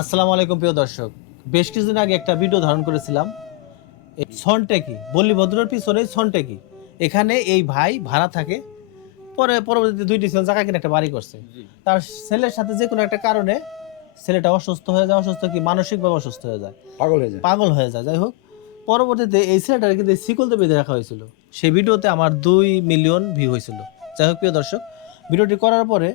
আসসালামু আলাইকুম প্রিয় দর্শক, বেশ কিছুদিন আগে একটা ভিডিও ধারণ করেছিলাম এই সনটেকি বল্লী ভদ্রের পিছনে সনটেকি। এখানে এই ভাই ভাড়া থাকে, পরবর্তীতে দুইটি ছেলে জায়গা কিনে একটা বাড়ি করছে। তার ছেলের সাথে যে কোনো একটা কারণে ছেলেটা অসুস্থ হয়ে যায়, অসুস্থ কি মানসিকভাবে অসুস্থ হয়ে যায়, পাগল হয়ে যায়। যাই হোক, পরবর্তীতে এই ছেলেটাকে কিন্তু শিকলতে বেঁধে রাখা হয়েছিল। সেই ভিডিওতে আমার 2 মিলিয়ন ভিউ হয়েছিল। যাই হোক প্রিয় দর্শক, ভিডিওটি করার পরে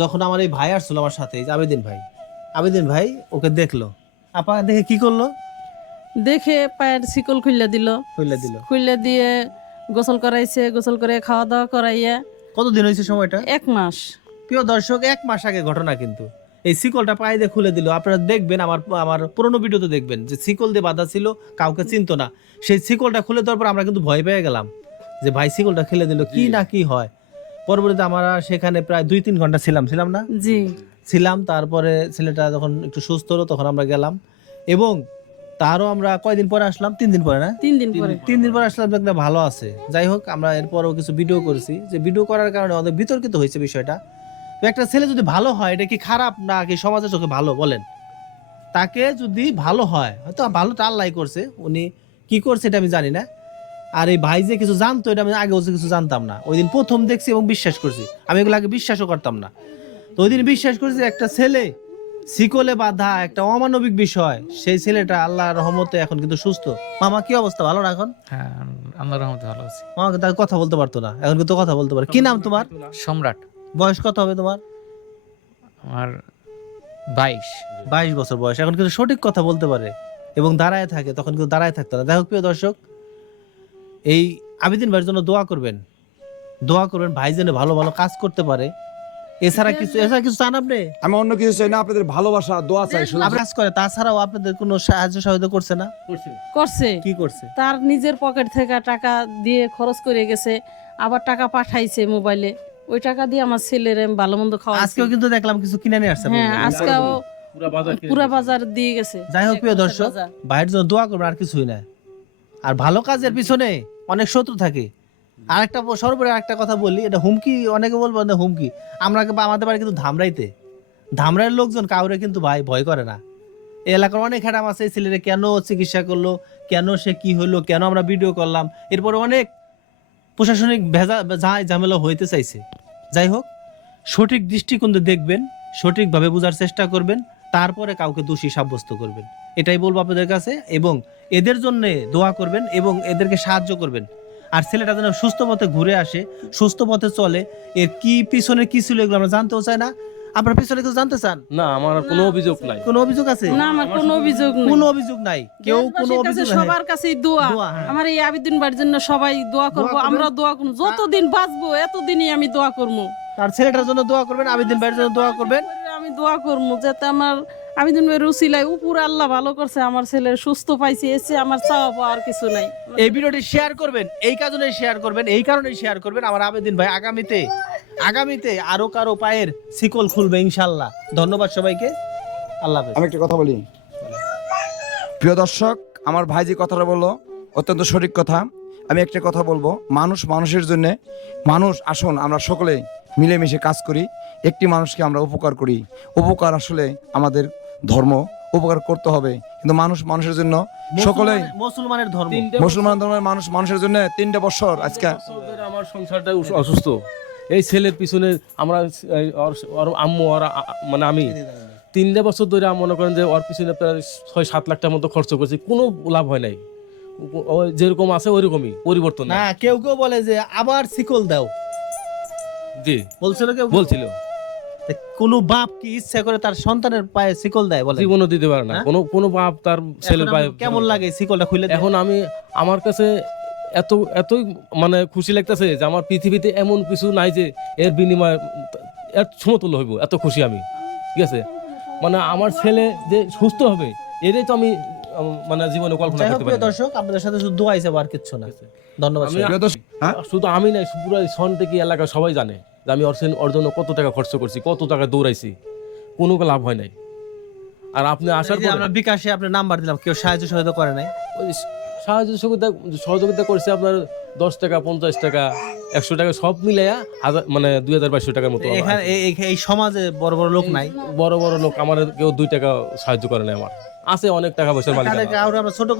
যখন আমার এই ভাই আসছিল আমার সাথে, এই যে আবেদিন ভাই ওকে দেখলো। আপা দেখে কি করলো? দেখে পায়ের শিকল খুললে দিল, খুললে দিয়ে গোসল করাইছে, গোসল করে খাওয়া দাওয়া করাইয়া। কতদিন হয়েছে সময়টা? 1 মাস। প্রিয় দর্শক, 1 মাস আগে ঘটনা কিন্তু। এই শিকলটা পায়ে দিয়ে খুলে দিল। আপনারা দেখবেন, আমার পুরোনো ভিডিওতে দেখবেন যে শিকল দিয়ে বাঁধা ছিল, কাউকে চিনতো না। সেই শিকলটা খুলে দেওয়ার পর আমরা কিন্তু ভয় পেয়ে গেলাম যে ভাই শিকলটা খুলে দিল, কি না কি হয়। পরবর্তীতে আমরা সেখানে প্রায় 2-3 ঘন্টা ছিলাম না? জি ছিলাম। তারপরে ছেলেটা যখন একটু সুস্থ হলো তখন আমরা গেলাম, এবং তারও আমরা কয়দিন পরে আসলাম, 3 দিন পরে না? 3 দিন পরে। 3 দিন পরে আসলাম, দেখলে ভালো আছে। যাই হোক, আমরা এরপরও কিছু ভিডিও করেছি, যে ভিডিও করার কারণে অনেক বিতর্কিত হয়েছে বিষয়টা। তো একটা ছেলে যদি ভালো হয়, এটা কি খারাপ না কি সমাজের চোখে ভালো বলেন? তাকে যদি ভালো হয়, হয়তো ভালোটা আল্লাহ করছে, উনি কি করছে এটা আমি জানি না। আর এই ভাই যে কিছু জানতো, এটা আমি আগেও কিছু জানতাম না। ওই দিন প্রথম দেখছি এবং বিশ্বাস করছি। আমি এগুলো আগে বিশ্বাসও করতাম না। তো ওই দিন বিশ্বাস করছি একটা ছেলে শিকলে বাঁধা, একটা অমানবিক বিষয়। সেই ছেলেটা আল্লাহর রহমতে এখন কিন্তু সুস্থ। মামা কি অবস্থা, ভালো না এখন? হ্যাঁ, আল্লাহর রহমতে ভালো আছি। মামা তাকে কথা বলতে পারতো না, এখন কিন্তু কথা বলতে পারে। কি নাম তোমার? সম্রাট। বয়স কত হবে তোমার? আমার 22। 22 বছর বয়স। এখন কিন্তু সঠিক কথা বলতে পারে এবং দাঁড়ায় থাকে, তখন কিন্তু দাঁড়ায় থাকতো না। দেখো প্রিয় দর্শক, এই আবেদিন ভাইয়ের জন্য দোয়া করবেন, ভাই যেন ভালো ভালো কাজ করতে পারে। এছাড়া কিছু চান আপনি? আমি অন্য কিছু চাই না, আপনাদের ভালোবাসা দোয়া চাই শুধু। আপনি কাজ করে, তাছাড়াও আপনাদের কোনো সাহায্য সহযোগিতা করছে না? করছে। কি করছে? তার নিজের পকেট থেকে টাকা দিয়ে খরচ করে গেছে, আবার টাকা পাঠাইছে মোবাইলে। ওই টাকা দিয়ে আমার ছেলের ভালো মন্দ খাওয়াইছে। আজকেও কিন্তু দেখলাম কিছু কিনে নিয়ে আসছে। হ্যাঁ, আজকেও পুরা বাজার দিয়ে গেছে। যাই হোক প্রিয় দর্শক, ভাইয়ের জন্য দোয়া করবেন, আর কিছুই না। আর ভালো কাজের পিছনে অনেক শত্রু থাকে। আরেকটা সর্বোপরি আরেকটা কথা বলি, এটা হুমকি, অনেকে বলবো না হুমকি। আমাদের বাড়ি কিন্তু ধামরাইয়ের লোকজন কাউরে কিন্তু ভাই ভয় করে না। এই এলাকার অনেক হ্যাডাম আছে, এই ছেলেরা কেন চিকিৎসা করলো, কেন সে কি হলো, কেন আমরা ভিডিও করলাম, এরপরে অনেক প্রশাসনিক ঝামেলা হইতে চাইছে। যাই হোক, সঠিক দৃষ্টিকোণ দেখবেন, সঠিকভাবে বোঝার চেষ্টা করবেন, তারপরে কাউকে দোষী সাব্যস্ত করবেন। এটাই বলবো আপনাদের কাছে, এবং এদের জন্য দোয়া করবেন এবং এদেরকে সাহায্য করবেন। আর ছেলেটা যেন সুস্থ পথে ঘুরে আসে, সুস্থ পথে চলে। এর কি পিছনে কি ছিল এগুলো আমরা জানতেও চাই না। আপনার পিছনে কিছু জানতে চান? না, আমার কোনো অভিযোগ নাই। কোনো অভিযোগ আছে? না, আমার কোনো অভিযোগ নেই। কোনো অভিযোগ নাই, কেউ কোনো অভিযোগ নাই। সবার কাছেই দোয়া। হ্যাঁ। আমার এই আবেদিন বাড়ির জন্য সবাই দোয়া করব, আমরা দোয়া করব। যতদিন বাঁচবো এতদিনই আমি দোয়া করব। তার ছেলেটার জন্য দোয়া করবেন, আবেদিন ভাইয়ের জন্য দোয়া করবেন। আমি দোয়া করব যাতে আমার আবেদিন ভাইয়ের উসিলায় উপর আল্লাহ ভালো করছে, আমার ছেলের সুস্থ পাইছে, এসে আমার চাওয়া পাওয়ার কিছু নাই। এই ভিডিওটি শেয়ার করবেন, এই কারণেই শেয়ার করবেন। আমার আবেদিন ভাই আগামীতে আরো কারো পায়ের শিকল খুলবে ইনশাআল্লাহ। ধন্যবাদ সবাইকে, আল্লাহ হাফেজ। আমি একটা কথা বলি, প্রিয় দর্শক, আমার ভাই যে কথাটা বললো অত্যন্ত সঠিক কথা। আমি একটা কথা বলবো, মানুষের জন্য আসুন আমরা সকলে মিলেমিশে কাজ করি, একটি মানুষকে আমরা উপকার করি। উপকার আসলে আমাদের ধর্ম, উপকার করতে হবে, কিন্তু মানুষের জন্য সকলেই মুসলমানের ধর্ম, মুসলমান ধর্মের মানুষের জন্য 3 বছর আজকে আমার সংসারটা অসুস্থ। এই ছেলের পিছনে আমরা ওর আম্মু মানে আমি 3 বছর ধরে মনে করেন যে ওর পিছনে প্রায় 6-7 লাখ টাকার মতো খরচ করছি, কোনো লাভ হয় নাই। ও যেরকম আছে ওইরকমই, পরিবর্তন না। কেউ বলে যে আবার শিকল দাও, জি বলছিল। কোন বাপ কি ইচ্ছা করে তার সন্তানের পায়ে শিকল দেয়? বলে জীবনও দিতে পারে না কোনো বাপ তার ছেলের পায়ে। কেমন লাগে শিকলটা খুলে? এখন আমার কাছে এতই মানে খুশি লাগতেছে যে আমার পৃথিবীতে এমন কিছু নাই যে এর বিনিময়ে এর সমতুল্য হইব। এত খুশি আমি, ঠিক আছে। মানে আমার ছেলে যে সুস্থ হবে, এটাই তো আমি মানে জীবনে কল্পনা করতে পারি। দর্শক, আপনাদের সাথে শুধু দোয়া হিসেবে আর কিচ্ছু না। ধন্যবাদ। শুধু আমি নাই, পুরো সন থেকে এলাকা সবাই জানে যে আমি ওর জন্য কত টাকা খরচ করছি, কত টাকা দৌড়াইছি, কোনো লাভ হয় নাই। আর আপনি আসার পর আমরা বিকাশে আপনার নাম্বার দিলাম, কেউ সাহায্য সহযোগিতা করে নাই? সাহায্য সহযোগিতা করছে আপনার 10 টাকা 50 টাকা 100 টাকা সব মিলাইয়া মানে 2200 টাকার মতো আমার এখানে এই সমাজে বড় বড় লোক নাই, বড় বড় লোক আমার কেউ 2 টাকা সাহায্য করে না। আমার আছে অনেক টাকা পয়সার মালিক আমার। তাদেরকে আরো আমরা ছোট করে